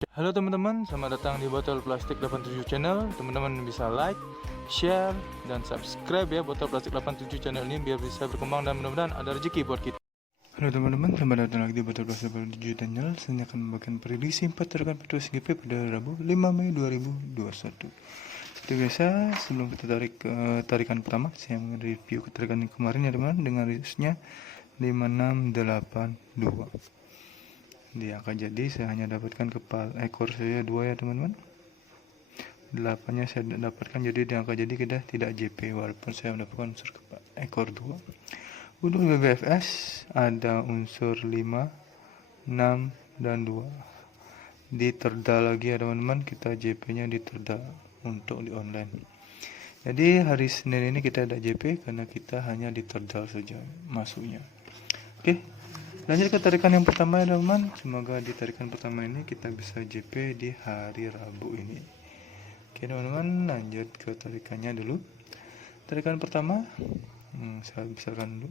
Halo teman-teman, selamat datang di Botol Plastik 87 Channel. Teman-teman bisa like, share, dan subscribe ya Botol Plastik 87 Channel ini biar bisa berkembang dan mudah-mudahan ada rezeki buat kita. Halo teman-teman, selamat datang lagi di Botol Plastik 87 Channel. Saya akan membagikan prediksi 4 rekan petugas GP pada Rabu 5 Mei 2021. Seperti biasa, sebelum kita tarikan pertama, saya mereview tarikan yang kemarin ya teman-teman dengan rilisnya 5682. Di angka jadi saya hanya dapatkan kepala ekor saya 2 ya teman-teman. 8-nya saya dapatkan, jadi di angka jadi kita tidak JP walaupun saya mendapatkan unsur ekor 2. Untuk BBFS ada unsur 5, 6, dan 2. Di terda lagi ya teman-teman, kita JP-nya di terda untuk di online. Jadi hari Senin ini kita ada JP karena kita hanya di terda saja masuknya. Oke. Lanjut ke tarikan yang pertama ya teman-teman. Semoga di tarikan pertama ini kita bisa JP di hari Rabu ini. Oke teman-teman, lanjut ke tarikannya dulu. Tarikan pertama, saya besarkan dulu.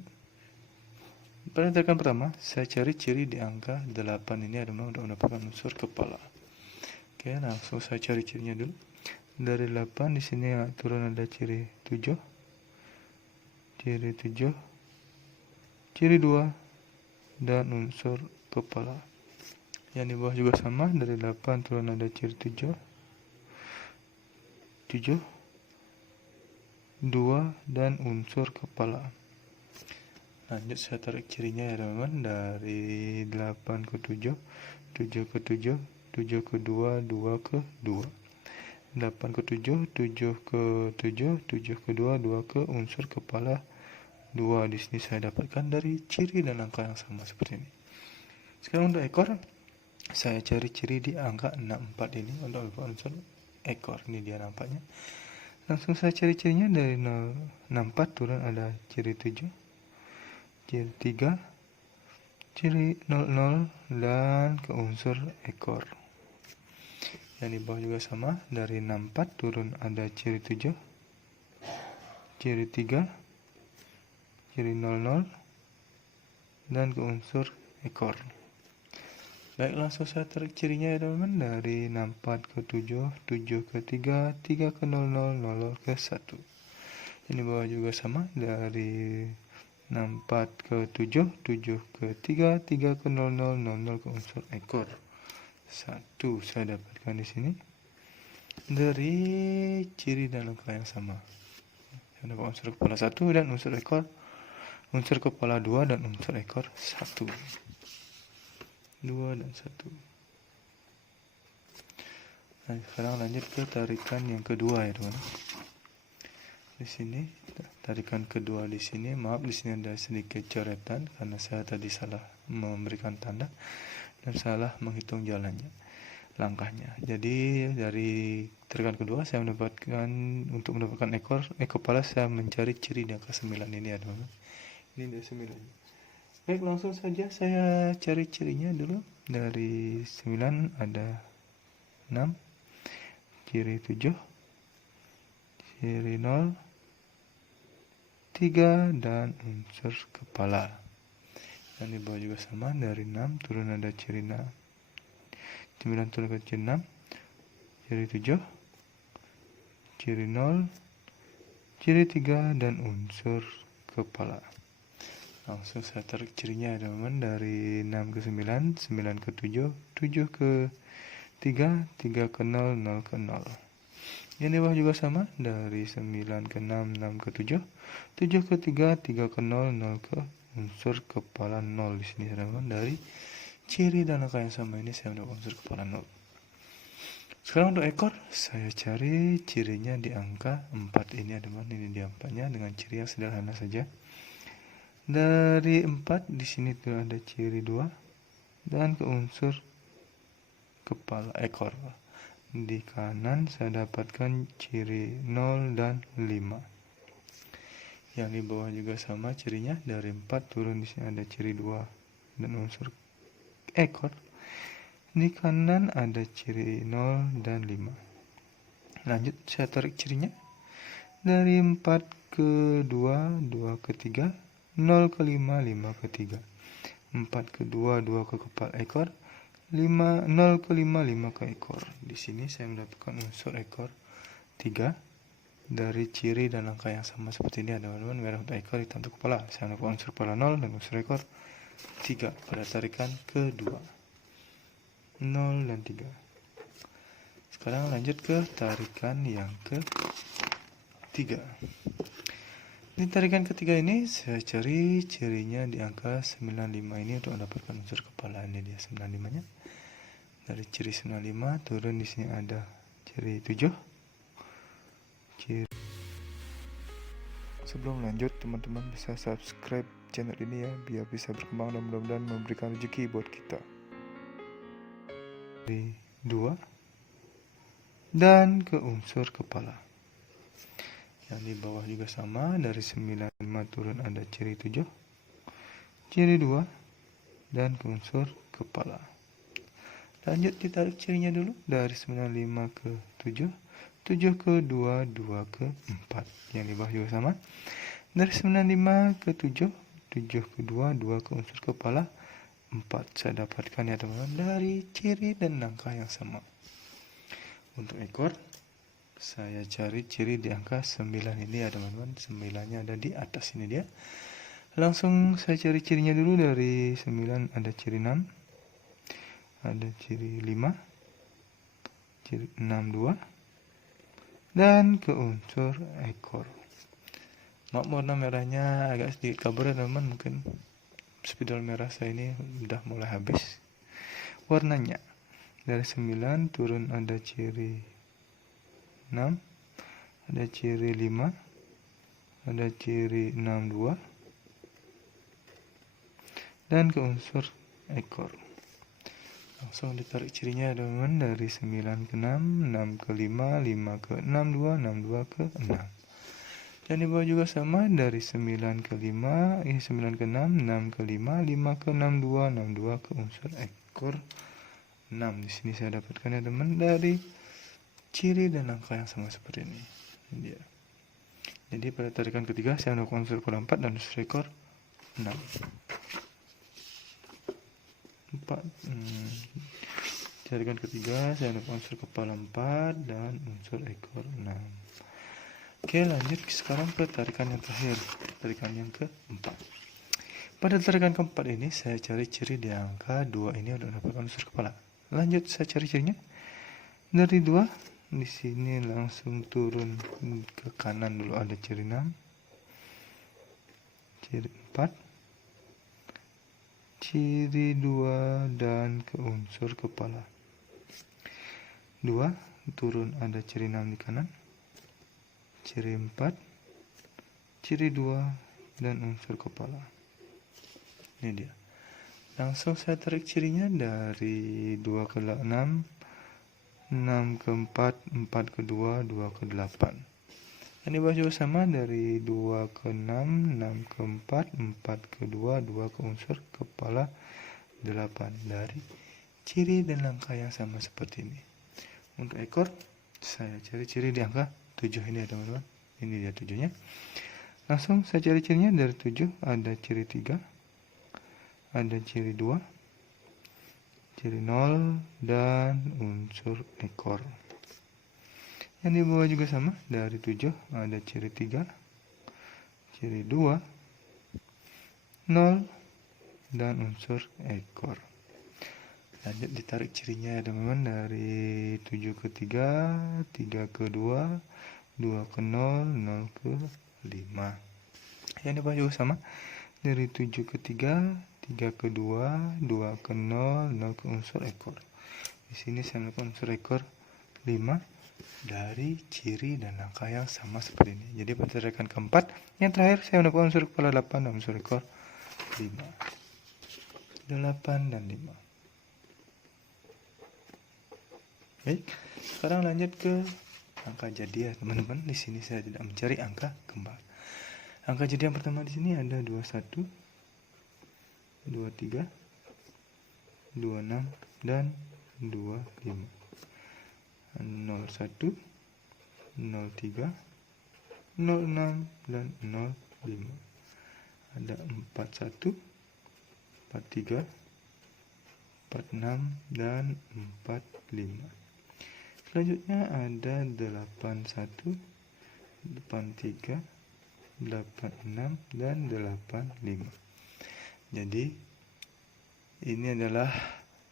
Pada tarikan pertama, saya cari ciri di angka 8 ini ya teman-teman untuk mendapatkan unsur kepala. Oke, langsung saya cari cirinya dulu. Dari 8 di sini turun ada ciri 7, ciri 7, ciri 2, dan unsur kepala. Yang di bawah juga sama, dari 8 turun ada ciri 7, 2, dan unsur kepala. Lanjut saya tarik cirinya ya teman-teman, dari 8 ke 7, 7 ke 7, 7 ke 2, 2 ke 2, 8 ke 7, 7 ke 7, 7 ke 2, 2 ke unsur kepala 2. Di sini saya dapatkan dari ciri dan angka yang sama seperti ini. Sekarang untuk ekor, saya cari ciri di angka 64 ini untuk unsur ekor. Ini dia nampaknya. Langsung saya cari cirinya dari 64 turun ada ciri 7, ciri 3, ciri 00, dan ke unsur ekor. Yang di bawah juga sama, dari 64 turun ada ciri 7, ciri 3, ciri 00, dan ke unsur ekor. Baik, langsung saya tarik cirinya ya teman-teman, dari 64 ke 7, 7 ke 3, 3 ke 00, 00 ke 1. Ini bawah juga sama, dari 64 ke 7, 7 ke 3, 3 ke 00, 00 ke unsur ekor 1 saya dapatkan di sini dari ciri dan angka yang sama. Saya dapat unsur kepala 1 dan unsur ekor, unsur kepala 2 dan unsur ekor 1. 2 dan 1. Nah, sekarang lanjut ke tarikan yang kedua ya teman-teman. Di sini tarikan kedua di sini, maaf di sini ada sedikit coretan karena saya tadi salah memberikan tanda dan salah menghitung jalannya, langkahnya. Jadi dari tarikan kedua saya mendapatkan, untuk mendapatkan ekor kepala saya mencari ciri di angka 9 ini ya teman-teman. Ini ada 9. Baik, langsung saja saya cari cirinya dulu. Dari 9 ada 6, ciri 7, ciri 0, 3, dan unsur kepala. Yang di bawah juga sama, dari 6 turun ada ciri 6, 9 turun ke ciri 6, ciri 7, ciri 0, ciri 3, dan unsur kepala. Langsung saya tarik cirinya ya teman-teman, dari 6 ke 9, 9 ke 7, 7 ke 3, 3 ke 0, 0 ke 0. Yang di bawah juga sama, dari 9 ke 6, 6 ke 7, 7 ke 3, 3 ke 0, 0 ke unsur kepala 0. Di sini teman-teman, dari ciri dan angka yang sama ini saya mendapat unsur kepala 0. Sekarang untuk ekor, saya cari cirinya di angka 4 ini ya teman-teman. Ini di 4-nya dengan ciri yang sederhana saja. Dari 4 di sini tuh ada ciri 2 dan ke unsur kepala ekor. Di kanan saya dapatkan ciri 0 dan 5. Yang di bawah juga sama cirinya, dari 4 turun di sini ada ciri 2 dan unsur ekor. Di kanan ada ciri 0 dan 5. Lanjut saya tarik cirinya. Dari 4 ke 2, 2 ke 3, 0 ke 5, 5 ke 3, 4 ke 2, 2 ke kepala ekor, 0 ke 5, 5 ke ekor. Di sini saya mendapatkan unsur ekor 3 dari ciri dan angka yang sama seperti ini, teman-teman. Merah untuk ekor, hitam untuk kepala. Saya mendapatkan unsur kepala 0 dan unsur ekor 3 pada tarikan kedua. 0 dan 3. Sekarang lanjut ke tarikan yang ketiga. Di tarikan ketiga ini saya cari cirinya di angka 95 ini untuk mendapatkan unsur kepala. Ini dia 95-nya. Dari ciri 95 turun di sini ada ciri 7. Sebelum lanjut, teman-teman bisa subscribe channel ini ya, biar bisa berkembang dan mudah-mudahan memberikan rezeki buat kita. Ciri 2 dan ke unsur kepala. Yang di bawah juga sama, dari 95 turun ada ciri 7, ciri 2, dan ke unsur kepala. Lanjut ditarik cirinya dulu, dari 95 ke 7, 7 ke 2, 2 ke 4. Yang di bawah juga sama, dari 95 ke 7, 7 ke 2, 2 ke unsur kepala, 4. Saya dapatkan ya teman-teman dari ciri dan angka yang sama. Untuk ekor, saya cari ciri di angka 9 ini ya teman-teman. 9-nya ada di atas ini dia. Langsung saya cari cirinya dulu. Dari 9 ada ciri 6, ada ciri 5, ciri 6, 2, dan ke unsur ekor. Maaf, warna merahnya agak sedikit kabur ya teman-teman. Mungkin spidol merah saya ini udah mulai habis warnanya. Dari 9 turun ada ciri 6, ada ciri 5, ada ciri 6, 2, dan ke unsur ekor. Langsung ditarik cirinya teman-teman, dari 9 ke 6, 6 ke 5, 5 ke 6, 2, 6, 2 ke 6. Dan di bawah juga sama, dari 9 ke 5, 9 ke 6, 6 ke 5, 5 ke 6, 2, 6, 2 ke unsur ekor 6. Di sini saya dapatkan ya teman, dari ciri dan angka yang sama seperti ini. Ini dia. Jadi pada tarikan ketiga saya mendapatkan unsur kepala 4 dan unsur ekor 6. 4. Tarikan ketiga saya mendapatkan unsur kepala 4 dan unsur ekor 6. Oke, lanjut sekarang ke tarikan yang terakhir, tarikan yang keempat. Pada tarikan keempat ini saya cari ciri di angka 2 ini untuk mendapatkan unsur kepala. Lanjut saya cari cirinya. Dari 2 di sini langsung turun ke kanan dulu, ada ciri 6, ciri 4, ciri 2, dan ke unsur kepala. 2 turun ada ciri 6 di kanan, ciri 4, ciri 2, dan unsur kepala. Ini dia. Langsung saya tarik cirinya, dari 2 ke 6, 6 ke 4, 4 ke 2, 2 ke 8. Ini bawah juga sama, dari 2 ke 6, 6 ke 4, 4 ke 2, 2 ke unsur kepala 8. Dari ciri dan angka yang sama seperti ini. Untuk ekor, saya cari ciri di angka 7 ini ya teman-teman. Ini dia 7-nya. Langsung saya cari cirinya, dari 7 ada ciri 3, ada ciri 2, ciri 0, dan unsur ekor. Yang di bawah juga sama, dari 7 ada ciri 3, ciri 2, 0, dan unsur ekor. Lanjut ditarik cirinya ya teman-teman, dari 7 ke 3, 3 ke 2, 2 ke 0, 0 ke 5. Yang di bawah juga sama, dari 7 ke 3, 3 ke 2, 2 ke 0, 0 ke unsur ekor. Di sini saya melakukan unsur ekor 5 dari ciri dan angka yang sama seperti ini. Jadi pada tarikan keempat, yang terakhir saya melakukan unsur kepala 8 dan unsur ekor 5. 8 dan 5. Baik, sekarang lanjut ke angka jadi ya teman-teman. Di sini saya tidak mencari angka kembar. Angka jadi yang pertama di sini ada 21, 23, 26, dan 25. 01, 03, 06, dan 05. Ada 41, 43, 46, dan 45. Selanjutnya ada 81, 83, 86, dan 85. Jadi ini adalah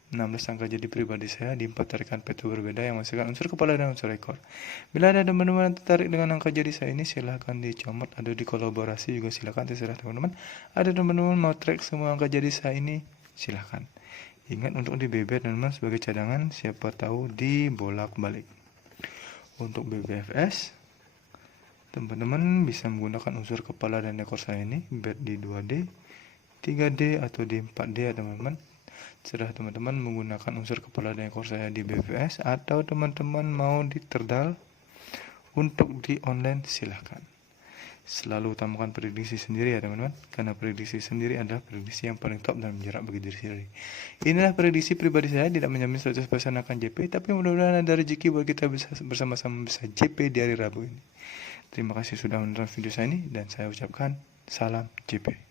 16 angka jadi pribadi saya di 4 tarikan petu berbeda yang menghasilkan unsur kepala dan unsur ekor. Bila ada teman-teman tertarik dengan angka jadi saya ini, silahkan dicomot. Ada di kolaborasi juga silahkan, terserah teman-teman. Ada teman-teman mau track semua angka jadi saya ini, silahkan. Ingat untuk di BB teman-teman sebagai cadangan, siapa tahu dibolak-balik. Untuk BBFS, teman-teman bisa menggunakan unsur kepala dan ekor saya ini, bet di 2D, 3D, atau di 4D ya teman-teman. Terserah teman-teman menggunakan unsur kepala dan ekor saya di BBFS, atau teman-teman mau di Terdal untuk di online, silahkan. Selalu utamakan prediksi sendiri ya teman-teman, karena prediksi sendiri adalah prediksi yang paling top dan menjarak bagi diri sendiri. Inilah prediksi pribadi saya, tidak menjamin 100% akan JP, tapi mudah-mudahan ada rezeki buat kita bisa bersama-sama bisa JP di hari Rabu ini. Terima kasih sudah menonton video saya ini, dan saya ucapkan salam JP.